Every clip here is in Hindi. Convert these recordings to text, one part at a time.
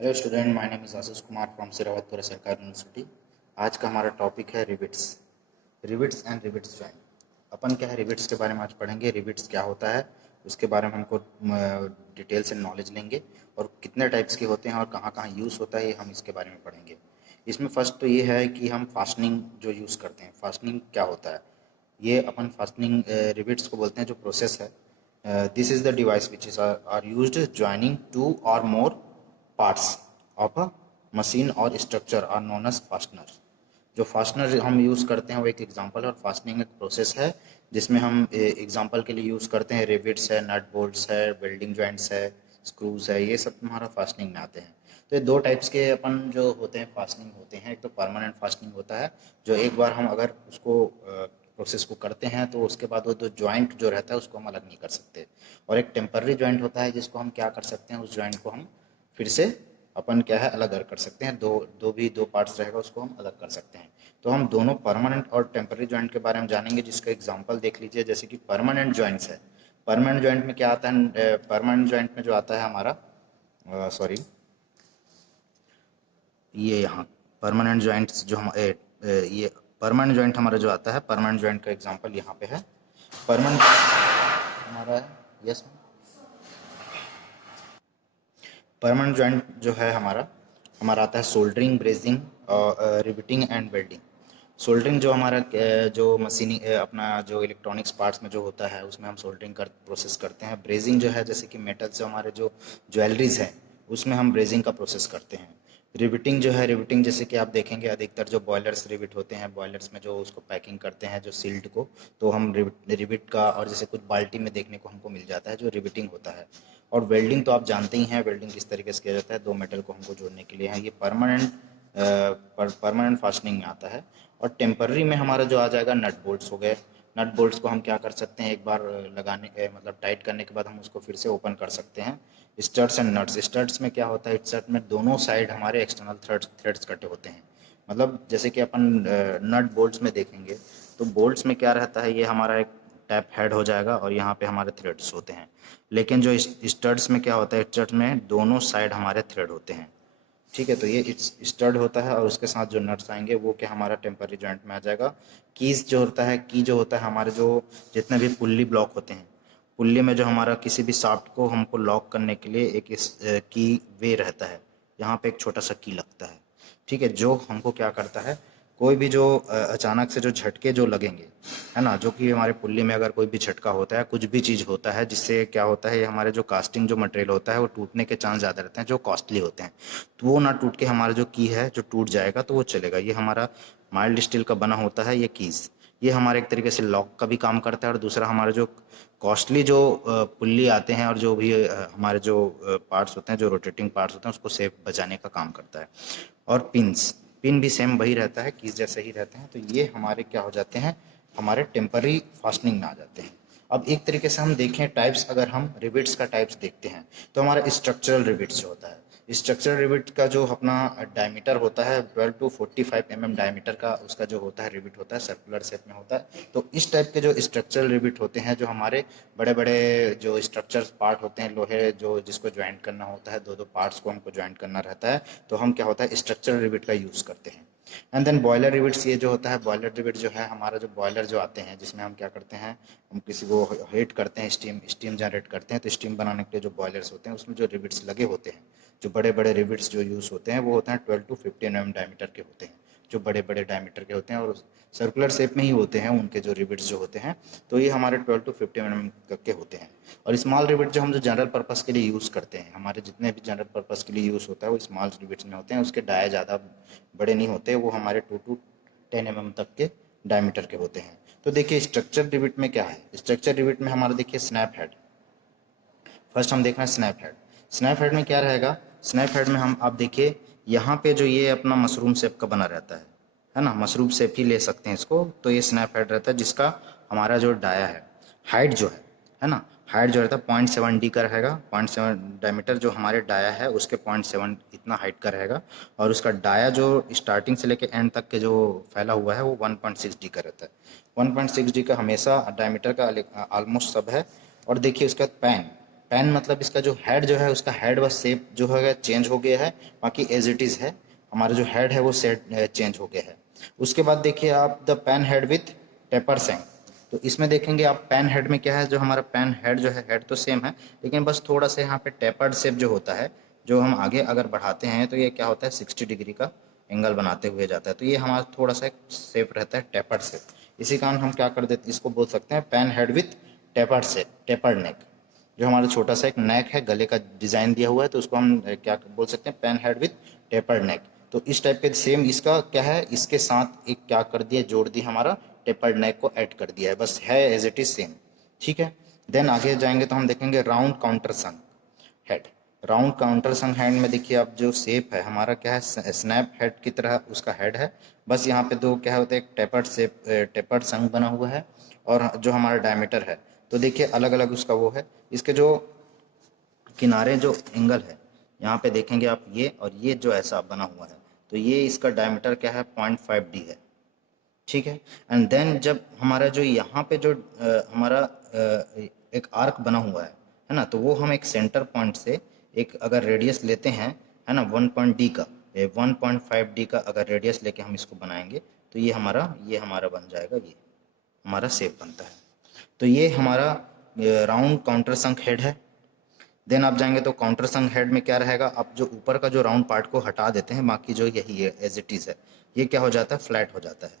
Hello student, my name is Ashish Kumar from Sirawatpur सरकारी यूनिवर्सिटी। आज का हमारा टॉपिक है रिविट्स एंड रिविट्स जॉइंट। अपन क्या है, रिविट्स के बारे में आज पढ़ेंगे। रिविट्स क्या होता है उसके बारे में हमको डिटेल से नॉलेज लेंगे, और कितने टाइप्स के होते हैं और कहाँ कहाँ यूज़ होता है ये हम इसके बारे में पढ़ेंगे। इसमें फर्स्ट तो ये है कि हम फास्टनिंग जो यूज़ करते हैं, फास्टनिंग क्या होता है। ये अपन फास्टनिंग रिविट्स को बोलते हैं, जो प्रोसेस है। This is the device which is are used joining two or more parts of a machine or structure are known as fastener. जो फास्टनर हम यूज़ करते हैं वो एक एग्जांपल है, और फास्टनिंग एक प्रोसेस है जिसमें हम एग्जांपल के लिए यूज़ करते हैं रिविट्स है, नट बोल्ट्स है, वेल्डिंग जॉइंट्स है, स्क्रूज है, ये सब हमारा फास्टनिंग में आते हैं। तो ये दो टाइप्स के अपन जो होते हैं फास्टनिंग होते हैं। एक तो परमानेंट फास्टनिंग होता है, जो एक बार हम अगर उसको प्रोसेस को करते हैं तो उसके बाद वो जो जॉइंट जो रहता है उसको हम अलग नहीं कर सकते। और एक टेम्पररी जॉइंट होता है जिसको हम क्या कर सकते हैं, उस जॉइंट को हम फिर से अपन क्या है अलग कर सकते हैं। दो पार्ट्स रहेगा उसको हम अलग कर सकते हैं। तो हम दोनों परमानेंट और टेम्पररी जॉइंट के बारे में जानेंगे, जिसका एग्जांपल देख लीजिए। जैसे कि परमानेंट जॉइंट्स है। परमानेंट जॉइंट में क्या आता है, परमानेंट जॉइंट में जो आता है हमारा, सॉरी, ये यहाँ परमानेंट जॉइंट्स जो ये परमानेंट जॉइंट हमारा जो आता है, परमानेंट जॉइंट का एग्जांपल यहाँ पे है। परमानेंट हमारा है, यस। परमानेंट जॉइंट जो है हमारा हमारा आता है सोल्डरिंग, ब्रेजिंग और रिविटिंग एंड वेल्डिंग। सोल्डरिंग जो हमारा जो मशीनी अपना जो इलेक्ट्रॉनिक्स पार्ट्स में जो होता है उसमें हम सोल्डरिंग कर प्रोसेस करते हैं। ब्रेजिंग जो है, जैसे कि मेटल से हमारे जो ज्वेलरीज हैं उसमें हम ब्रेजिंग का प्रोसेस करते हैं। रिविटिंग जो है, रिविटिंग जैसे कि आप देखेंगे अधिकतर जो बॉयलर्स रिविट होते हैं, बॉयलर्स में जो उसको पैकिंग करते हैं जो सील्ड को, तो हम रिविट का, और जैसे कुछ बाल्टी में देखने को हमको मिल जाता है जो रिविटिंग होता है। और वेल्डिंग तो आप जानते ही हैं, वेल्डिंग किस तरीके से किया जाता है, दो मेटल को हमको जोड़ने के लिए है। ये परमानेंट फास्टनिंग में आता है। और टेम्पररी में हमारा जो आ जाएगा, नट बोल्ट्स हो गए। नट बोल्ट्स को हम क्या कर सकते हैं, एक बार मतलब टाइट करने के बाद हम उसको फिर से ओपन कर सकते हैं। स्टड्स एंड नट्स, स्टड्स में क्या होता है, स्टड में दोनों साइड हमारे एक्सटर्नल थ्रेड्स कटे होते हैं। मतलब जैसे कि अपन नट बोल्ट्स में देखेंगे तो बोल्ट्स में क्या रहता है, ये हमारा एक टैप हेड हो जाएगा और यहाँ पे हमारे थ्रेड्स होते हैं। लेकिन जो स्टड्स में क्या होता है, स्टड्स में दोनों साइड हमारे थ्रेड होते हैं। ठीक है, तो ये स्टड होता है, और उसके साथ जो नट्स आएंगे वो क्या हमारा टेम्पररी जॉइंट में आ जाएगा। कीज जो होता है, की जो होता है हमारे जो जितने भी पुल्ली ब्लॉक होते हैं, पुल्ली में जो हमारा किसी भी शाफ्ट को हमको लॉक करने के लिए एक की वे रहता है। यहाँ पे एक छोटा सा की लगता है। ठीक है, जो हमको क्या करता है, कोई भी जो अचानक से जो झटके जो लगेंगे, है ना, जो कि हमारे पुल्ली में अगर कोई भी झटका होता है, कुछ भी चीज़ होता है, जिससे क्या होता है, ये हमारे जो कास्टिंग जो मटेरियल होता है वो टूटने के चांस ज़्यादा रहते हैं, जो कॉस्टली होते हैं। तो वो ना टूट के हमारा जो की है जो टूट जाएगा तो वो चलेगा। ये हमारा माइल्ड स्टील का बना होता है ये कीज़। ये हमारे एक तरीके से लॉक का भी काम करता है, और दूसरा हमारे जो कॉस्टली जो पुल्ली आते हैं और जो भी हमारे जो पार्ट्स होते हैं, जो रोटेटिंग पार्ट्स होते हैं, उसको सेफ बचाने का काम करता है। और पिन भी सेम वही रहता है, कीज जैसे ही रहते हैं। तो ये हमारे क्या हो जाते हैं, हमारे टेम्पररी फास्टनिंग में आ जाते हैं। अब एक तरीके से हम देखें टाइप्स, अगर हम रिविट्स का टाइप्स देखते हैं तो हमारा स्ट्रक्चरल रिविट्स जो होता है, स्ट्रक्चरल रिविट का जो अपना डायमीटर होता है 12 टू 45 डायमीटर का उसका जो होता है रिविट होता है, सर्कुलर शेप में होता है। तो इस टाइप के जो स्ट्रक्चरल रिविट होते हैं, जो हमारे बड़े बड़े जो स्ट्रक्चर पार्ट होते हैं, लोहे जो जिसको ज्वाइंट करना होता है, दो दो पार्ट्स को हमको ज्वाइंट करना रहता है, तो हम क्या होता है स्ट्रक्चरल रिविट का यूज़ करते हैं। एंड देन बॉयलर रिविट्स, ये जो होता है बॉयलर रिविट जो है हमारा, जो बॉयलर जो आते हैं जिसमें हम क्या करते हैं, हम किसी को हीट करते हैं, स्टीम जनरेट करते हैं। तो स्टीम बनाने के लिए जो बॉयलर्स होते हैं उसमें जो रिविट्स लगे होते हैं, जो बड़े बड़े रिविट्स जो यूज़ होते हैं वो होते हैं 12 टू 15 डायमीटर के होते हैं, जो बड़े बड़े डायमीटर के होते हैं, और सर्कुलर शेप में ही होते हैं उनके जो रिविट्स जो होते हैं। तो ये हमारे 12 टू 15 के होते हैं। और स्मॉल रिविट जो हम जो जनरल पर्पस के लिए यूज़ करते हैं, हमारे जितने भी जनरल पर्पस के लिए यूज़ होता है वो स्मॉल रिविट्स में होते हैं। उसके डाया ज़्यादा बड़े नहीं होते, वो हमारे 2 टू 10 तक के डायमीटर के होते हैं। तो देखिए स्ट्रक्चर रिविट में क्या है, स्ट्रक्चर रिविट में हमारा देखिए स्नैप हेड। फर्स्ट हम देख रहे हैं स्नैप हेड। स्नैप हेड में क्या रहेगा, स्नैप हेड में हम आप देखिए यहाँ पे जो ये अपना मशरूम शेप का बना रहता है ना, मशरूम शेप ही ले सकते हैं इसको। तो ये स्नैप हेड रहता है जिसका हमारा जो डाया है, हाइट जो है ना, हाइट जो रहता है 0.7 डी का रहेगा। 0.7 डायमीटर जो हमारे डाया है उसके 0.7 इतना हाइट का रहेगा। और उसका डाया जो स्टार्टिंग से लेके एंड तक के जो फैला हुआ है वो 1.6 डी का रहता है। 1.6 डी का हमेशा डायमीटर का ऑलमोस्ट सब है। और देखिए उसके बाद पैन, पैन मतलब इसका जो हेड जो है उसका हेड व शेप जो है चेंज हो गया है, बाकी एज इट इज़ है, हमारा जो हेड है वो सेट चेंज हो गया है। उसके बाद देखिए आप the pan head with taper सैंग। तो इसमें देखेंगे आप पैन हेड में क्या है, जो हमारा पैन हेड जो है, हेड तो सेम है लेकिन बस थोड़ा सा यहाँ पे टेपर्ड शेप जो होता है, जो हम आगे अगर बढ़ाते हैं तो ये क्या होता है 60 डिग्री का एंगल बनाते हुए जाता है। तो ये हमारा थोड़ा सा शेप रहता है टेपर्ड शेप। इसी कारण हम क्या कर देते, इसको बोल सकते हैं pan head with tapered shape, tapered neck. जो हमारा छोटा सा एक नेक है, गले का डिज़ाइन दिया हुआ है, तो उसको हम क्या बोल सकते हैं, पैन हेड विथ टेपर्ड नेक। तो इस टाइप के सेम इसका क्या है, इसके साथ एक क्या कर दिया, जोड़ दिया, हमारा टेपर्ड नेक को ऐड कर दिया है, बस है एज इट इज सेम। ठीक है। देन आगे जाएंगे तो हम देखेंगे राउंड काउंटर संग हेड। राउंड काउंटर संग हेड में देखिए आप जो शेप है हमारा क्या है, स्नैप हेड की तरह उसका हेड है, बस यहाँ पे दो क्या होता है, एक टेपर्ड शेप, टेपर्ड संग बना हुआ है, और जो हमारा डायमीटर है तो देखिए अलग अलग उसका वो है। इसके जो किनारे जो एंगल है यहाँ पे देखेंगे आप, ये और ये जो ऐसा बना हुआ है, तो ये इसका डायमीटर क्या है 0.5D है। ठीक है। एंड देन जब हमारा जो यहाँ पे जो हमारा एक आर्क बना हुआ है ना, तो वो हम एक सेंटर पॉइंट से एक अगर रेडियस लेते हैं, है ना, 1.D का, 1.5D का अगर रेडियस लेके हम इसको बनाएंगे तो ये हमारा बन जाएगा, ये हमारा शेप बनता है। तो ये हमारा राउंड काउंटर संक हेड है। देन आप जाएंगे तो काउंटर संग हेड में क्या रहेगा, आप जो ऊपर का जो राउंड पार्ट को हटा देते हैं, बाकी जो यही है एज इट इज़ है, ये क्या हो जाता है, फ्लैट हो जाता है।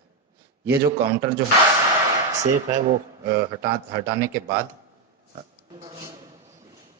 ये जो काउंटर जो शेप है वो हटाने के बाद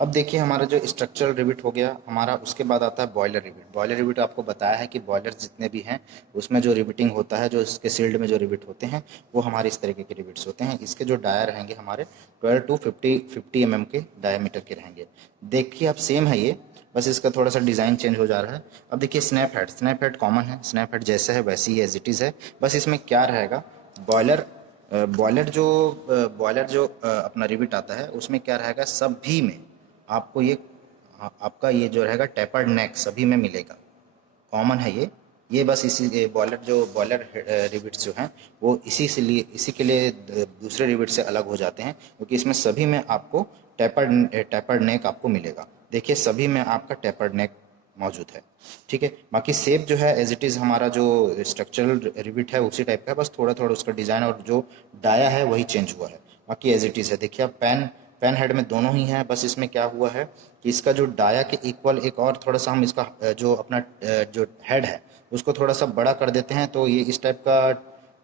अब देखिए हमारा जो स्ट्रक्चरल रिविट हो गया हमारा, उसके बाद आता है बॉयलर रिविट। बॉयलर रिविट आपको बताया है कि बॉयलर जितने भी हैं उसमें जो रिविटिंग होता है, जो इसके सील्ड में जो रिविट होते हैं वो हमारे इस तरीके के रिविट्स होते हैं। इसके जो डायर रहेंगे हमारे 12 to 50 mm के डायमीटर के रहेंगे। देखिए आप सेम है ये, बस इसका थोड़ा सा डिज़ाइन चेंज हो जा रहा है। अब देखिए snap head, snap head common है, स्नैप हेड जैसा है वैसे ही एज इट इज़ है, बस इसमें क्या रहेगा, बॉयलर बॉयलर जो अपना रिविट आता है उसमें क्या रहेगा, सभी में आपको ये, आपका ये जो रहेगा टेपर्ड नेक सभी में मिलेगा, कॉमन है ये बस इसी बॉयलर रिविट्स जो हैं वो इसी के लिए दूसरे रिविट से अलग हो जाते हैं, क्योंकि इसमें सभी में आपको टेपर्ड नेक आपको मिलेगा। देखिए सभी में आपका टेपर्ड नेक मौजूद है। ठीक है। बाकी शेप जो है एज इट इज़ हमारा जो स्ट्रक्चरल रिविट है उसी टाइप का है, बस थोड़ा थोड़ा उसका डिज़ाइन और जो डाया है वही चेंज हुआ है, बाकी एज इट इज़ है। देखिए आप पैन हेड में दोनों ही हैं, बस इसमें क्या हुआ है कि इसका जो डाया के इक्वल एक और थोड़ा सा हम इसका जो अपना जो हेड है उसको थोड़ा सा बड़ा कर देते हैं, तो ये इस टाइप का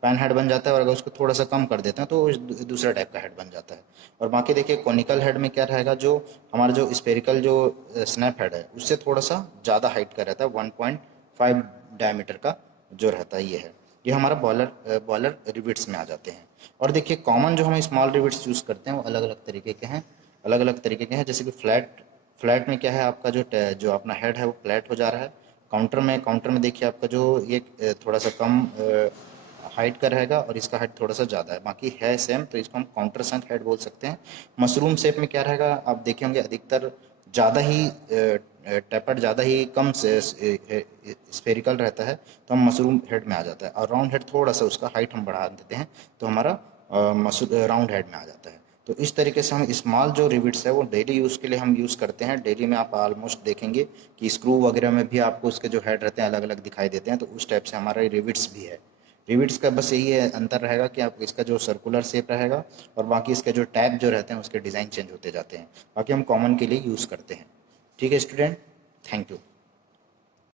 पैन हेड बन जाता है, और अगर उसको थोड़ा सा कम कर देते हैं तो दूसरा टाइप का हेड बन जाता है। और बाकी देखिए कॉनिकल हेड में क्या रहेगा, जो हमारा जो स्पेरिकल जो स्नैप हेड है उससे थोड़ा सा ज़्यादा हाइट का रहता है, 1.5 डायमीटर का जो रहता है, ये है। ये हमारा बॉयलर रिविट्स में आ जाते हैं। और देखिए कॉमन जो हम स्मॉल रिविट्स यूज़ करते हैं वो अलग अलग तरीके के हैं, जैसे कि फ्लैट में क्या है, आपका जो अपना हेड है वो फ्लैट हो जा रहा है। काउंटर में देखिए आपका जो ये थोड़ा सा कम हाइट का रहेगा और इसका हाइट थोड़ा सा ज़्यादा है, बाकी है सेम, तो इसको हम काउंटर संक हेड बोल सकते हैं। मशरूम शेप में क्या रहेगा, आप देखे होंगे अधिकतर ज़्यादा ही टेपर्ड ज़्यादा ही कम से स्फेरिकल रहता है, तो हम मशरूम हेड में आ जाता है। और राउंड हेड थोड़ा सा उसका हाइट हम बढ़ा देते हैं तो हमारा राउंड हेड में आ जाता है। तो इस तरीके से हम स्मॉल जो रिविट्स है वो डेली यूज़ के लिए हम यूज़ करते हैं। डेली में आप ऑलमोस्ट देखेंगे कि स्क्रू वगैरह में भी आपको उसके जो हेड रहते हैं अलग अलग दिखाई देते हैं, तो उस टाइप से हमारा रिविट्स भी है। रिविट्स का बस यही है अंतर रहेगा कि आप इसका जो सर्कुलर शेप रहेगा और बाकी इसके जो टैब जो रहते हैं उसके डिज़ाइन चेंज होते जाते हैं, बाकी हम कॉमन के लिए यूज़ करते हैं। ठीक है स्टूडेंट, थैंक यू।